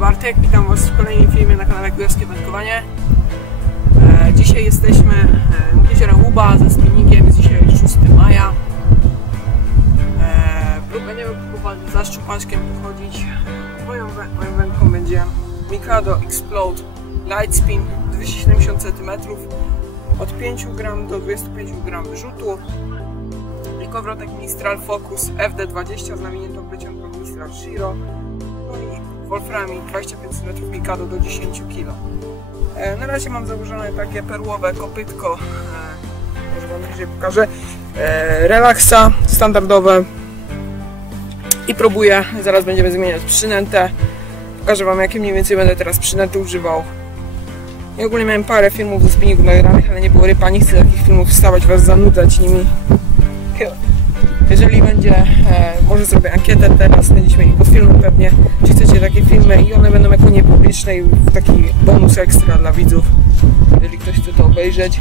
Bartek. Witam Was w kolejnym filmie na kanale Kujawskie Wędkowanie. E, dzisiaj jesteśmy e, u jeziora Łuba ze spinningiem, jest dzisiaj 6 maja. E, będziemy próbowali za szczupaczkiem pochodzić. Moją, wę- moją wędką będzie Mikado Explode Light Spin 270 cm od 5 gram do 25 gram wyrzutu i kowrotek Mistral Focus FD20 z nawiniętą wyciągą Mistral Shiro no i Wolframi 25 cm Mikado do 10 kg. E, na razie mam założone takie perłowe kopytko, e, może Wam bliżej pokażę, e, relaksa standardowe i próbuję, zaraz będziemy zmieniać przynętę, pokażę Wam jakie mniej więcej będę teraz przynęty używał. I ogólnie miałem parę filmów ze spinningu nagranych, ale nie było rypa, nie chcę takich filmów wstawać, Was zanudzać nimi. Jeżeli będzie, e, może zrobię ankietę teraz, będziecie mieli pod filmem pewnie, czy chcecie takie filmy i one będą jako niepubliczne i taki bonus ekstra dla widzów, jeżeli ktoś chce to obejrzeć.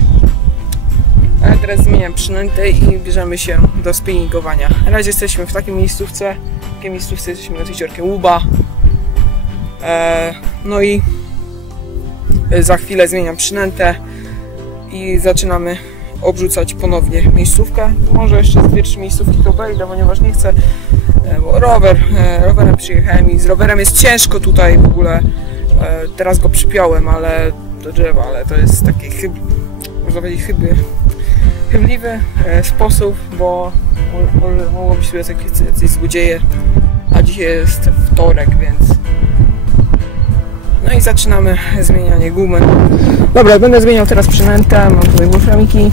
A ja teraz zmieniam przynętę i bierzemy się do spinningowania. Na razie jesteśmy w takiej miejscówce, w takiej miejscówce jesteśmy nad jeziorkiem Łuba. E, no i za chwilę zmieniam przynętę i zaczynamy obrzucać ponownie miejscówkę. Może jeszcze z dwie, trzy miejscówki to ponieważ nie chcę, e, bo rower, e, rowerem przyjechałem i z rowerem jest ciężko tutaj w ogóle. E, Teraz go przypiąłem, ale do drzewa, ale to jest taki chyb, można powiedzieć chyby, chybliwy sposób, bo mo- może mogą być tu jakieś, jacyś złodzieje, a dzisiaj jest wtorek, więc no i zaczynamy zmienianie gumy. Dobra, będę zmieniał teraz przynętę, mam tutaj wolframiki.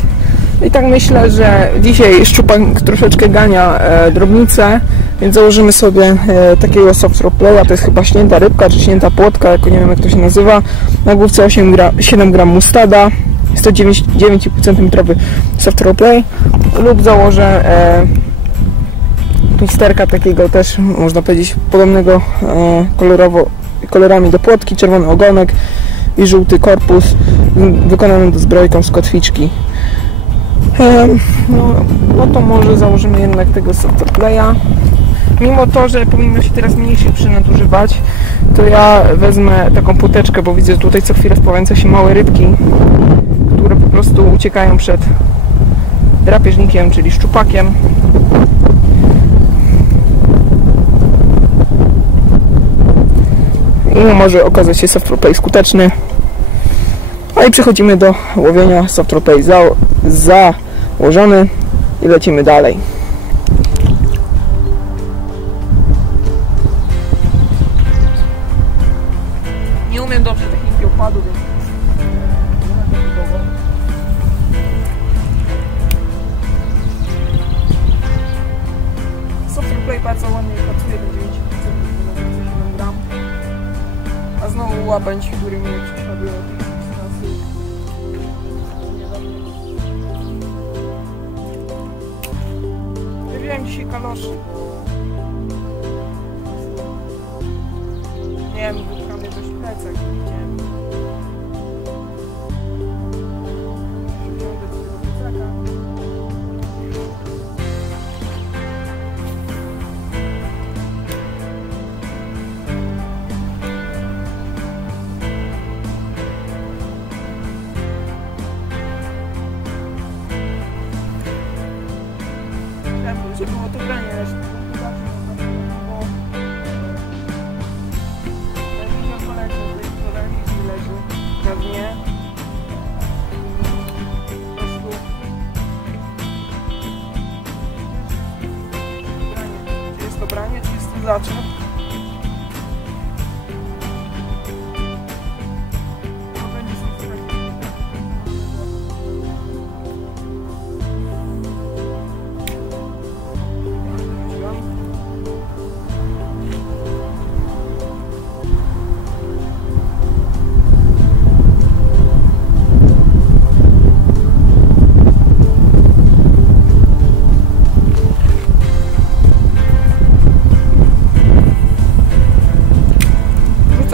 I tak myślę, że dzisiaj szczupak troszeczkę gania e, drobnicę, więc założymy sobie e, takiego soft playa, to jest chyba śnięta rybka, czy śnięta płotka, jako nie wiem jak to się nazywa. Na główce 8 gra, 7 gram mustada, jest to 9 9,5 cm soft rock play lub założę e, twisterka takiego też, można powiedzieć, podobnego e, kolorowo, kolorami do płotki, czerwony ogonek i żółty korpus wykonany do zbrojką z kotwiczki. Em, No, no to może założymy jednak tego softplaya. Mimo to, że powinno się teraz mniejszych przynęt używać, to ja wezmę taką płoteczkę, bo widzę tutaj co chwilę spławające się małe rybki, które po prostu uciekają przed drapieżnikiem, czyli szczupakiem. i może okazać się softropay skuteczny. No i przechodzimy do łowienia softropay za, założony i lecimy dalej. Nie umiem dobrze techniki opadu, więc próbował. Softplay bardzo ładnie pracuje do 9 gram. A znowu łabędź, który mnie prześladuje Nie wziąłem dzisiaj bo... Miałem wódkany dość plecak widziałem. Evlatçılık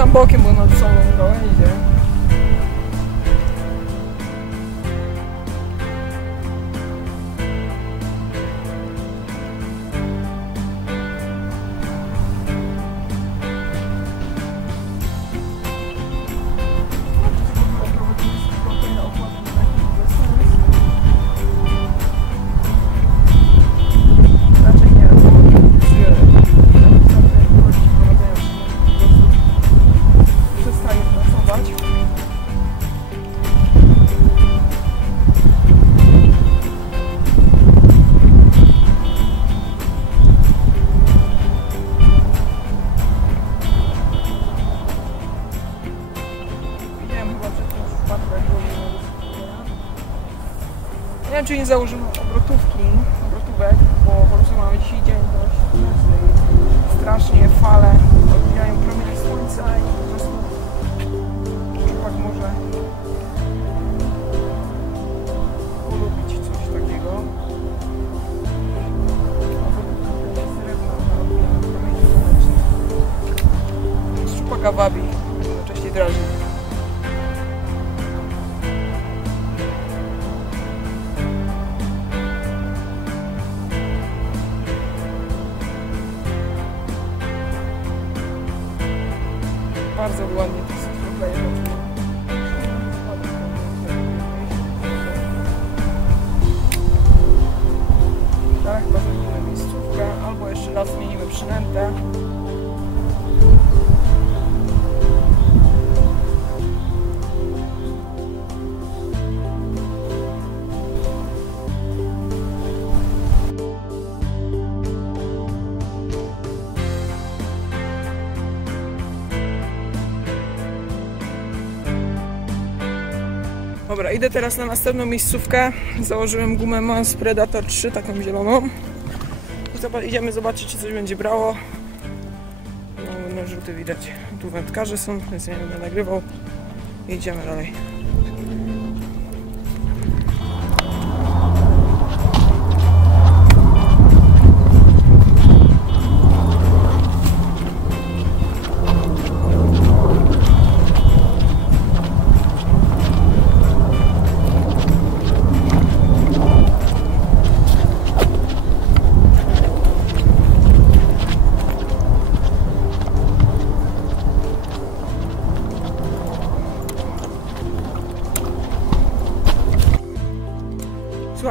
Sen bakın buna salonda iyice. Czy nie założymy obrotówki, obrotówek, bo po prostu mamy dzisiaj dzień dość strasznie fale odbijają promienie słońca i po prostu szczupak może polubić coś takiego. Szczupaka wabi, jednocześnie drażni. Idę teraz na następną miejscówkę. Założyłem gumę Mons Predator 3, taką zieloną. I idziemy zobaczyć, czy coś będzie brało. No, no żółty widać. Tu wędkarze są, więc nie będę nagrywał. Idziemy dalej.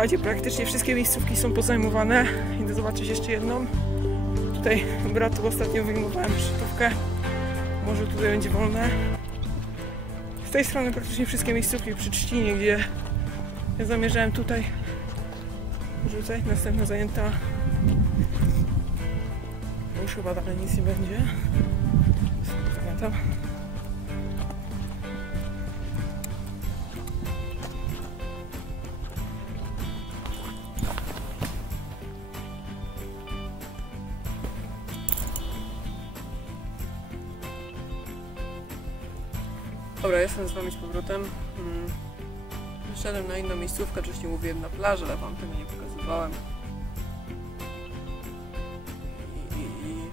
Słuchajcie, praktycznie wszystkie miejscówki są pozajmowane. Idę zobaczyć jeszcze jedną. Tutaj bratu ostatnio wyjmowałem szczytówkę. Może tutaj będzie wolne. Z tej strony praktycznie wszystkie miejscówki przy Trzcinie, gdzie ja zamierzałem tutaj rzucać. Następna zajęta. Już chyba dalej nic nie będzie. Zamiatam. Dobra, jestem z wami z powrotem. Mm. Wyszedłem na inną miejscówkę, wcześniej mówiłem na plaży, ale wam tego nie pokazywałem. I, i, i e,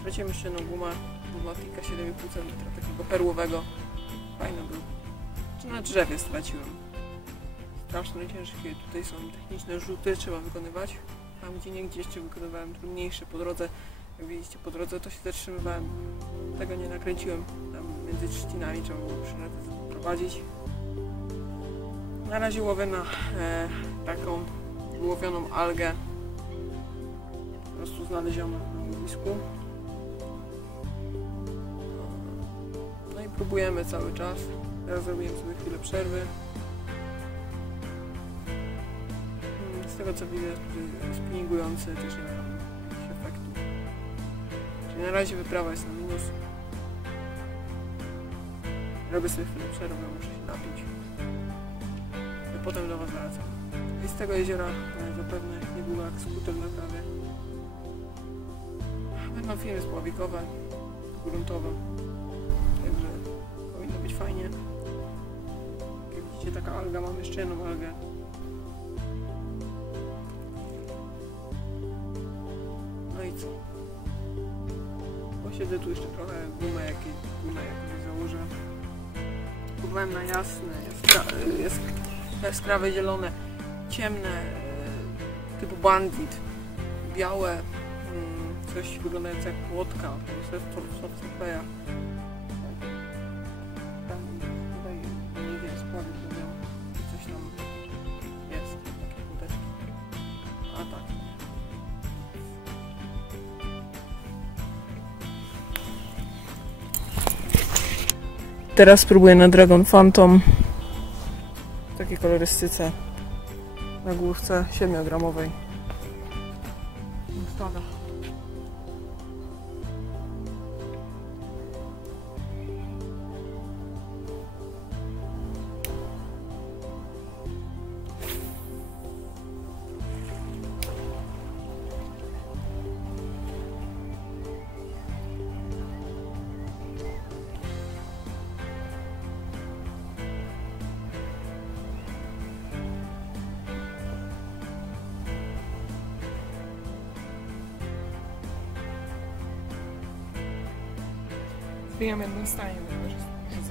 straciłem jeszcze jedną gumę Pneumatika 7,5 cm, takiego perłowego. Fajny był. Czy na drzewie straciłem. Straszne, ciężkie. Tutaj są techniczne rzuty, trzeba wykonywać. Tam gdzie niegdzie jeszcze wykonywałem trudniejsze po drodze. Jak widzicie, po drodze to się zatrzymywałem. Tego nie nakręciłem. Między trzcinami trzeba było prowadzić. Na razie łowię na e, taką wyłowioną algę. Po prostu znalezioną na łowisku. No i próbujemy cały czas. Teraz zrobiłem sobie chwilę przerwy. Mm, Z tego co widzę, spinningujący też nie mają jakichś efektów. Czyli na razie wyprawa jest na minus. Robię sobie chwilę przerwy, muszę się napić. I potem do Was wracam. I z tego jeziora e, zapewne niedługo jak skuter naprawię. Będą filmy spławikowe, gruntowe. Także powinno być fajnie. Jak widzicie taka alga, mam jeszcze jedną algę. No i co? Posiedzę tu jeszcze trochę, gumę, jakiej, gumę jakąś założę. Kupowałem na jasne, jaskra, jest, jaskrawe, zielone, ciemne, e, typu bandit, białe, mm, coś wyglądające jak płotka, to jest soft playa. Teraz spróbuję na Dragon Phantom w takiej kolorystyce na główce 7-gramowej. Stada. Zbijam jednym staniem, ponieważ jest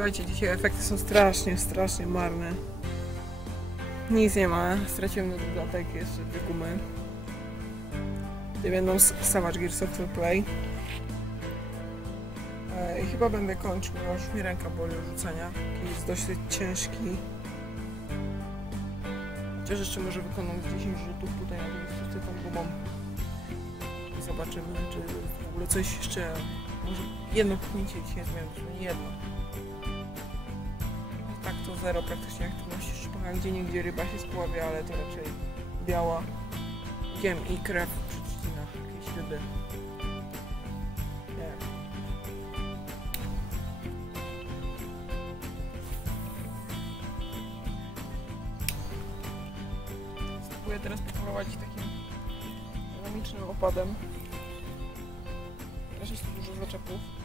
Słuchajcie, dzisiaj efekty są strasznie, strasznie marne. Nic nie ma. Straciłem dodatek jeszcze dwie gumy. Gdy będą Savage Gear Software Play. E, I chyba będę kończył, bo już mi ręka boli od rzucania. Jest dosyć ciężki. Chociaż jeszcze może wykonam z 10 rzutów tutaj na tym tą gumą. Zobaczymy, czy w ogóle coś jeszcze... Może jedno pchnięcie dzisiaj zmienię, nie jedno. Zero praktycznie aktywności szczypaka, gdzie niegdzie ryba się spławia, ale to raczej biała. Wiem i krew przy trzcinach jakiejś ryby. Nie. Spróbuję teraz poprowadzić takim dynamicznym opadem. Też jest tu dużo zaczepów.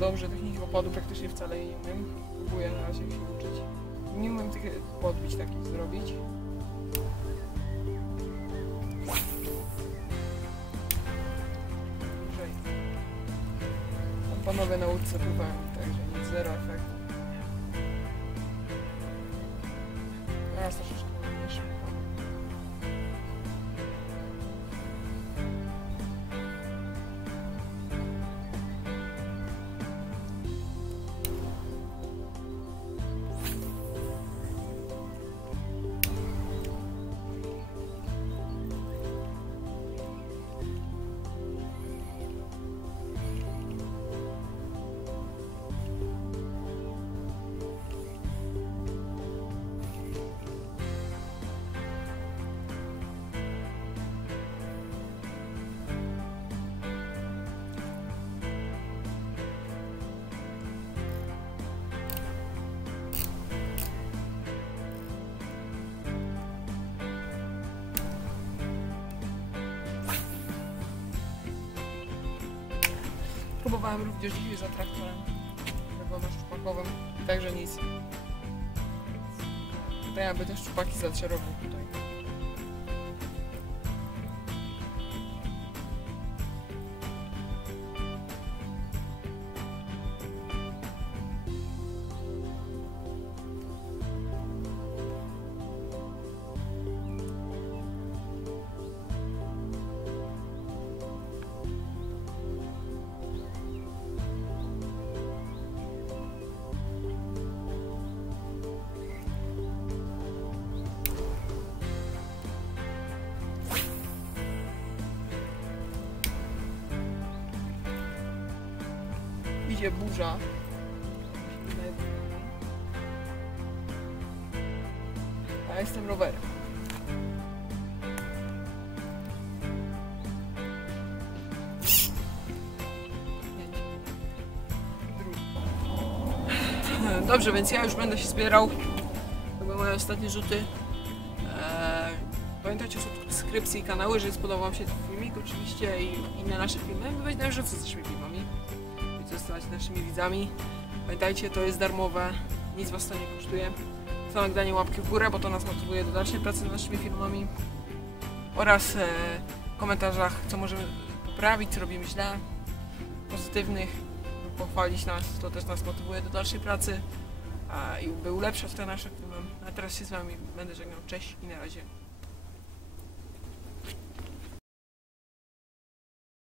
Dobrze techniki opadu, praktycznie wcale nie umiem. Próbuję na razie się uczyć. Nie umiem tych podbić takich zrobić. Dłużej. Panowie na łódce pływają, także nic, zero efektu. Teraz troszeczkę próbowałem również dzisiaj za traktorem, rybą szczupakowym, także nic. To ja by te szczupaki zaczarował Idzie burza. A ja jestem rowerem. Dobrze, więc ja już będę się zbierał. To były moje ostatnie rzuty. Eee, pamiętajcie o subskrypcji kanału, jeżeli spodobał Wam się ten filmik oczywiście i inne nasze filmy. Na bieżąco z naszymi filmami i zostawać naszymi widzami. Pamiętajcie, to jest darmowe, nic Was to nie kosztuje. Samo danie łapki w górę, bo to nas motywuje do dalszej pracy nad naszymi filmami oraz e, w komentarzach, co możemy poprawić, co robimy źle, pozytywnych, pochwalić nas, to też nas motywuje do dalszej pracy a, i by ulepszać te nasze filmy. A teraz się z Wami będę żegnał. Cześć i na razie.